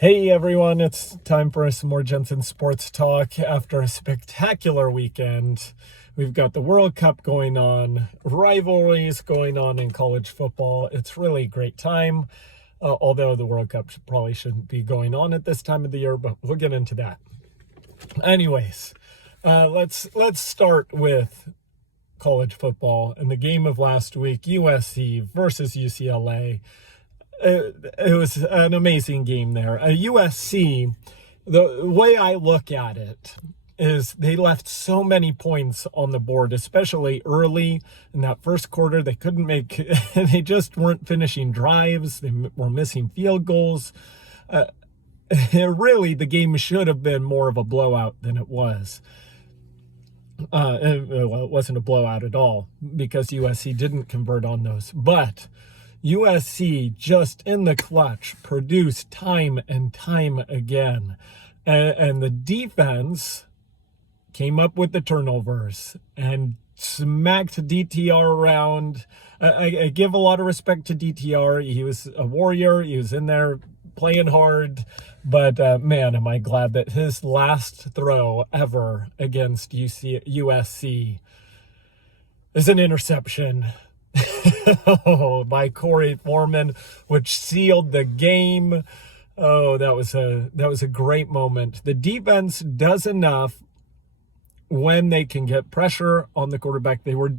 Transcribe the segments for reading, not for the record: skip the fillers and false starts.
Hey everyone, it's time for some more Jensen sports talk. After a spectacular weekend, we've got the World Cup going on, rivalries going on in college football. It's really a great time, although the World Cup probably shouldn't be going on at this time of the year, but we'll get into that. Anyways, let's start with college football and the game of last week, USC versus UCLA. It was an amazing game there. USC, the way I look at it is they left so many points on the board, especially early in that first quarter. They couldn't make, they just weren't finishing drives. They were missing field goals. Really, the game should have been more of a blowout than it was. Well, it wasn't a blowout at all because USC didn't convert on those. But USC just in the clutch produced time and time again. And the defense came up with the turnovers and smacked DTR around. I give a lot of respect to DTR. He was a warrior. He was in there playing hard. But man, am I glad that his last throw ever against USC is an interception by Corey Foreman, which sealed the game. Oh, that was a great moment. The defense does enough when they can get pressure on the quarterback. They were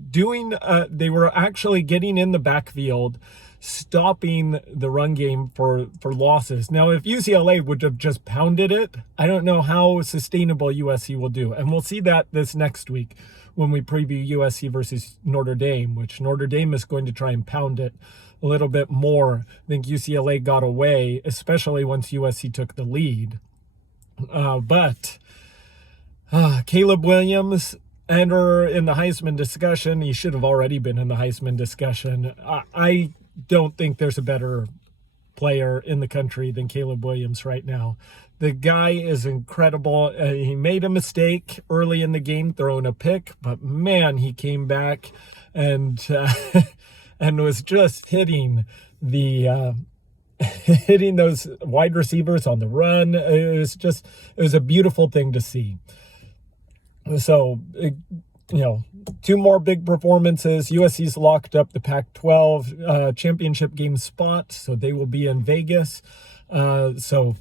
actually getting in the backfield, stopping the run game for losses. Now, if UCLA would have just pounded it, I don't know how sustainable USC will do. And we'll see that this next week when we preview USC versus Notre Dame, which Notre Dame is going to try and pound it a little bit more. I think UCLA got away, especially once USC took the lead. But Caleb Williams, enter in the Heisman discussion. He should have already been in the Heisman discussion. I don't think there's a better player in the country than Caleb Williams right now. The guy is incredible. He made a mistake early in the game throwing a pick, but man, he came back and was just hitting those wide receivers on the run. It was a beautiful thing to see. So, two more big performances. USC's locked up the Pac-12 championship game spot, so they will be in Vegas. So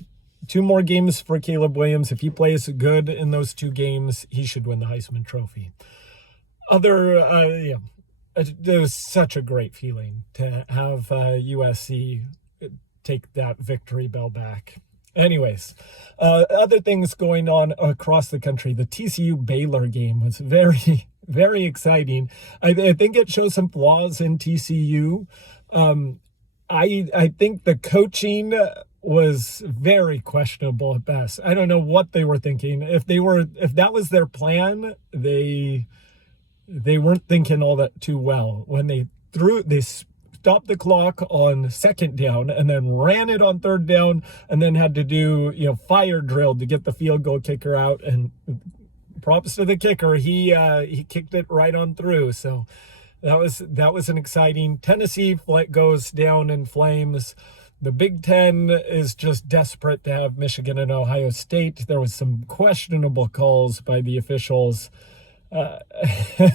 2 more games for Caleb Williams. If he plays good in those 2 games, he should win the Heisman Trophy. It was such a great feeling to have USC take that victory bell back. Anyways, other things going on across the country. The TCU-Baylor game was very, very exciting. I think it shows some flaws in TCU. I think the coaching was very questionable at best. I don't know what they were thinking. If that was their plan, they weren't thinking all that too well. When they stopped the clock on second down and then ran it on third down and then had to do, fire drill to get the field goal kicker out. And props to the kicker. He kicked it right on through. So that was an exciting. Tennessee goes down in flames. The Big Ten is just desperate to have Michigan and Ohio State. There was some questionable calls by the officials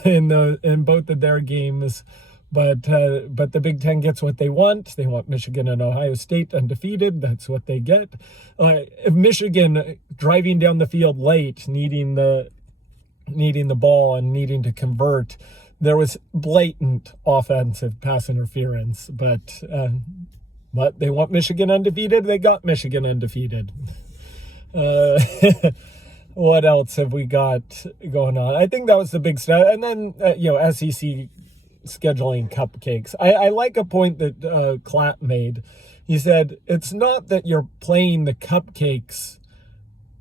in both of their games. But the Big Ten gets what they want. They want Michigan and Ohio State undefeated. That's what they get. If Michigan driving down the field late, needing the ball and needing to convert, there was blatant offensive pass interference. But they want Michigan undefeated. They got Michigan undefeated. What else have we got going on? I think that was the big stuff. And then SEC scheduling cupcakes. I like a point that Clapp made. He said, it's not that you're playing the cupcakes.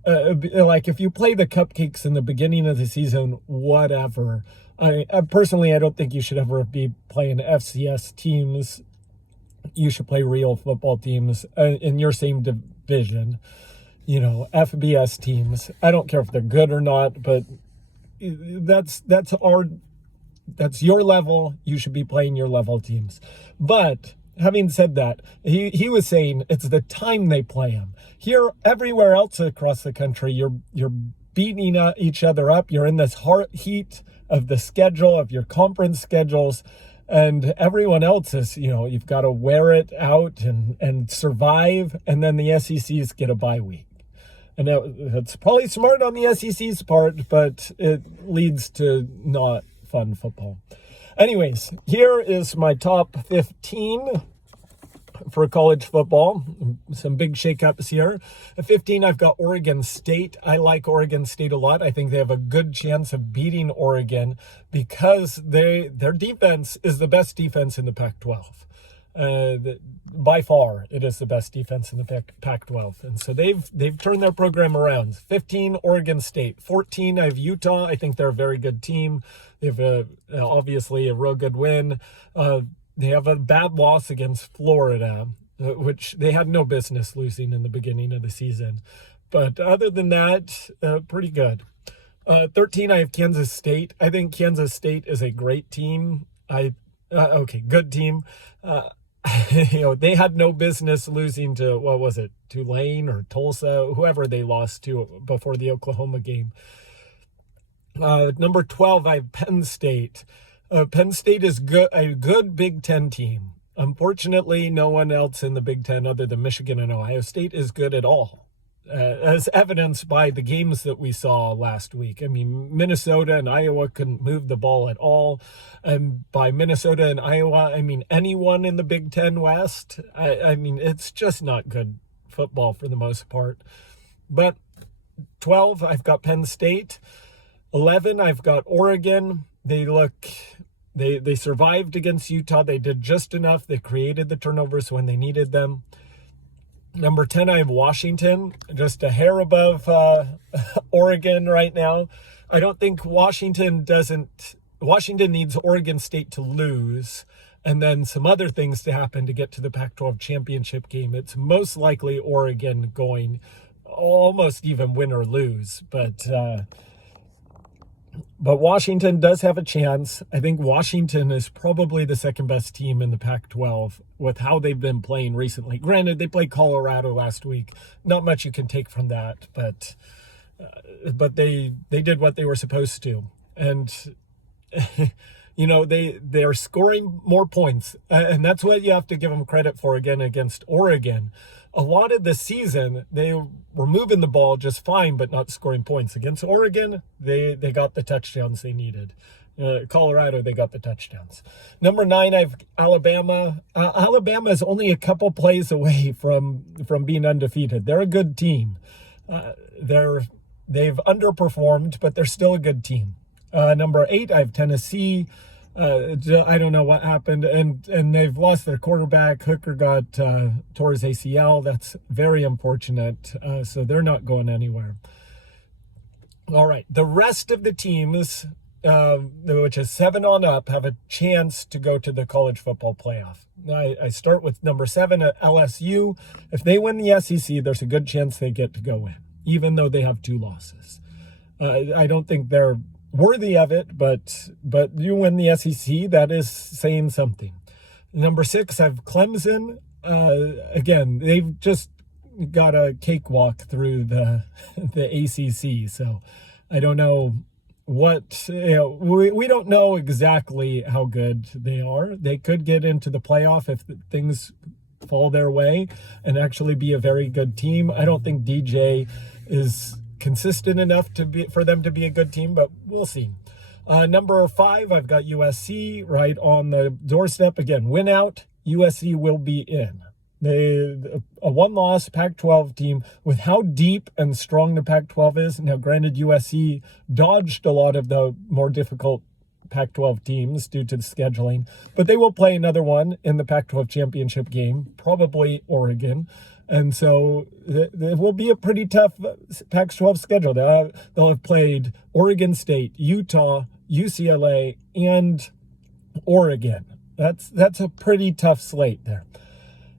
Like if you play the cupcakes in the beginning of the season, whatever. I personally, I don't think you should ever be playing FCS teams. You should play real football teams in your same division. FBS teams. I don't care if they're good or not, but that's your level. You should be playing your level teams. But having said that, he was saying it's the time they play them. Here, everywhere else across the country, you're beating each other up. You're in this heat of the schedule, of your conference schedules, and everyone else is, you've got to wear it out and survive, and then the SECs get a bye week. And it's probably smart on the SEC's part, but it leads to not fun football. Anyways, here is my top 15 for college football. Some big shakeups here. At 15, I've got Oregon State. I like Oregon State a lot. I think they have a good chance of beating Oregon because their defense is the best defense in the Pac-12. By far, it is the best defense in the Pac-12. And so they've turned their program around. 15, Oregon State. 14, I have Utah. I think they're a very good team. They have obviously a real good win. They have a bad loss against Florida, which they had no business losing in the beginning of the season. But other than that, pretty good. 13, I have Kansas State. I think Kansas State is a great team. Good team. They had no business losing to, what was it, Tulane or Tulsa, whoever they lost to before the Oklahoma game. Number 12, I have Penn State. Penn State is a good Big Ten team. Unfortunately, no one else in the Big Ten other than Michigan and Ohio State is good at all, as evidenced by the games that we saw last week. I mean, Minnesota and Iowa couldn't move the ball at all. And by Minnesota and Iowa, I mean anyone in the Big Ten West. I mean, it's just not good football for the most part. But 12, I've got Penn State. 11, I've got Oregon. They survived against Utah. They did just enough. They created the turnovers when they needed them. Number 10, I have Washington, just a hair above Oregon right now. I don't think Washington needs Oregon State to lose and then some other things to happen to get to the Pac-12 championship game. It's most likely Oregon going almost even win or lose, but Washington does have a chance. I think Washington is probably the second best team in the Pac-12 with how they've been playing recently. Granted, they played Colorado last week. Not much you can take from that, but they did what they were supposed to. And, they are scoring more points. And that's what you have to give them credit for again against Oregon. A lot of the season, they were moving the ball just fine, but not scoring points. Against Oregon, they got the touchdowns they needed. Colorado, they got the touchdowns. Number 9, I've Alabama. Alabama is only a couple plays away from being undefeated. They're a good team. They've underperformed, but they're still a good team. Number 8, I have Tennessee. I don't know what happened, and they've lost their quarterback. Hooker tore his ACL. That's very unfortunate. So they're not going anywhere. All right, the rest of the teams, which is 7 on up, have a chance to go to the college football playoff. I start with number 7 at LSU. If they win the SEC, there's a good chance they get to go in, even though they have 2 losses. I don't think they're worthy of it, but you win the SEC, that is saying something. Number 6, I have Clemson. Again, they've just got a cakewalk through the ACC, so I don't know what, we don't know exactly how good they are. They could get into the playoff if things fall their way and actually be a very good team. I don't think DJ is consistent enough for them to be a good team, but we'll see. Number 5, I've got USC right on the doorstep. Again, win out, USC will be in. A one-loss Pac-12 team with how deep and strong the Pac-12 is. Now, granted, USC dodged a lot of the more difficult Pac-12 teams due to the scheduling, but they will play another one in the Pac-12 championship game, probably Oregon. And so it will be a pretty tough Pac-12 schedule. They'll have played Oregon State, Utah, UCLA, and Oregon. That's a pretty tough slate there.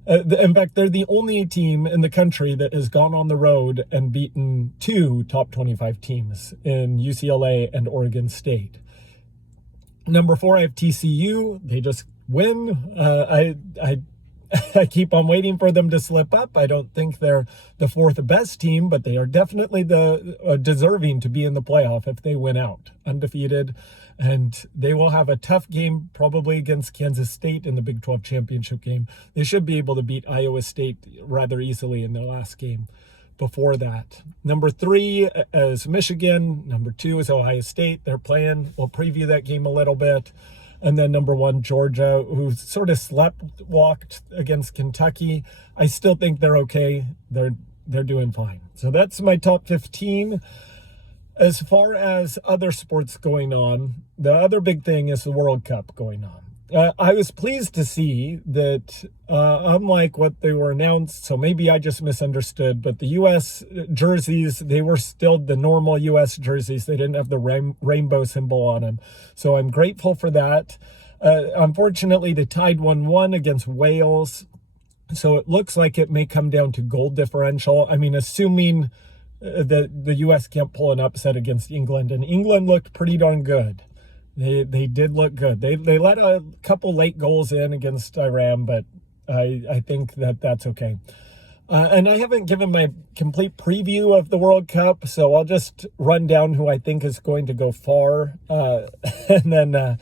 In fact, they're the only team in the country that has gone on the road and beaten 2 top 25 teams in UCLA and Oregon State. Number 4, I have TCU. They just win. I keep on waiting for them to slip up. I don't think they're the fourth best team, but they are definitely the deserving to be in the playoff if they win out undefeated. And they will have a tough game probably against Kansas State in the Big 12 championship game. They should be able to beat Iowa State rather easily in their last game before that. Number 3 is Michigan. Number 2 is Ohio State. They're playing. We'll preview that game a little bit. And then number 1, Georgia, who sort of walked against Kentucky. I still think they're okay. They're doing fine. So that's my top 15. As far as other sports going on, the other big thing is the World Cup going on. I was pleased to see that, unlike what they were announced, so maybe I just misunderstood, but the U.S. jerseys, they were still the normal U.S. jerseys. They didn't have the rainbow symbol on them. So I'm grateful for that. Unfortunately, they tied 1-1 against Wales. So it looks like it may come down to goal differential. I mean, assuming that the U.S. can't pull an upset against England. And England looked pretty darn good. They did look good. They let a couple late goals in against Iran, but I think that's okay. And I haven't given my complete preview of the World Cup, so I'll just run down who I think is going to go far. And then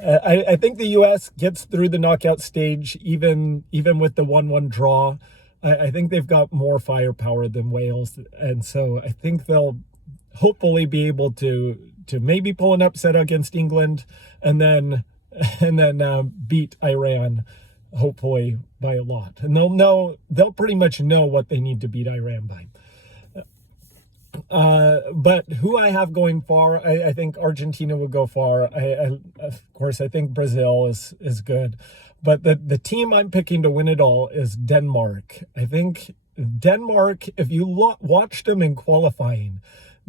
I think the U.S. gets through the knockout stage, even with the 1-1 draw. I think they've got more firepower than Wales, and so I think they'll hopefully be able to maybe pull an upset against England, and then beat Iran, hopefully by a lot. And they'll pretty much know what they need to beat Iran by. But who I have going far, I think Argentina will go far. Of course, I think Brazil is good. But the team I'm picking to win it all is Denmark. I think Denmark, if you watched them in qualifying,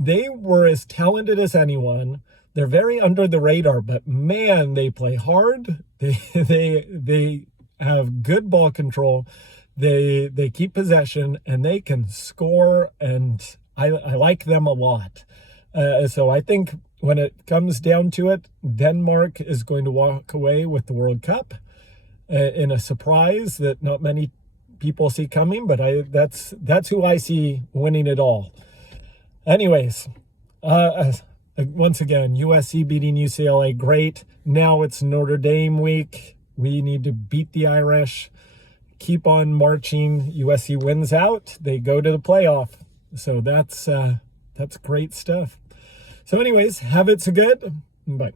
they were as talented as anyone. They're very under the radar, but man, they play hard. They have good ball control. They keep possession, and they can score, and I like them a lot. So I think when it comes down to it, Denmark is going to walk away with the World Cup in a surprise that not many people see coming, but that's who I see winning it all. Anyways, once again, USC beating UCLA, great. Now it's Notre Dame week. We need to beat the Irish, keep on marching. USC wins out, they go to the playoff. So that's great stuff. So anyways, have it so good. Bye.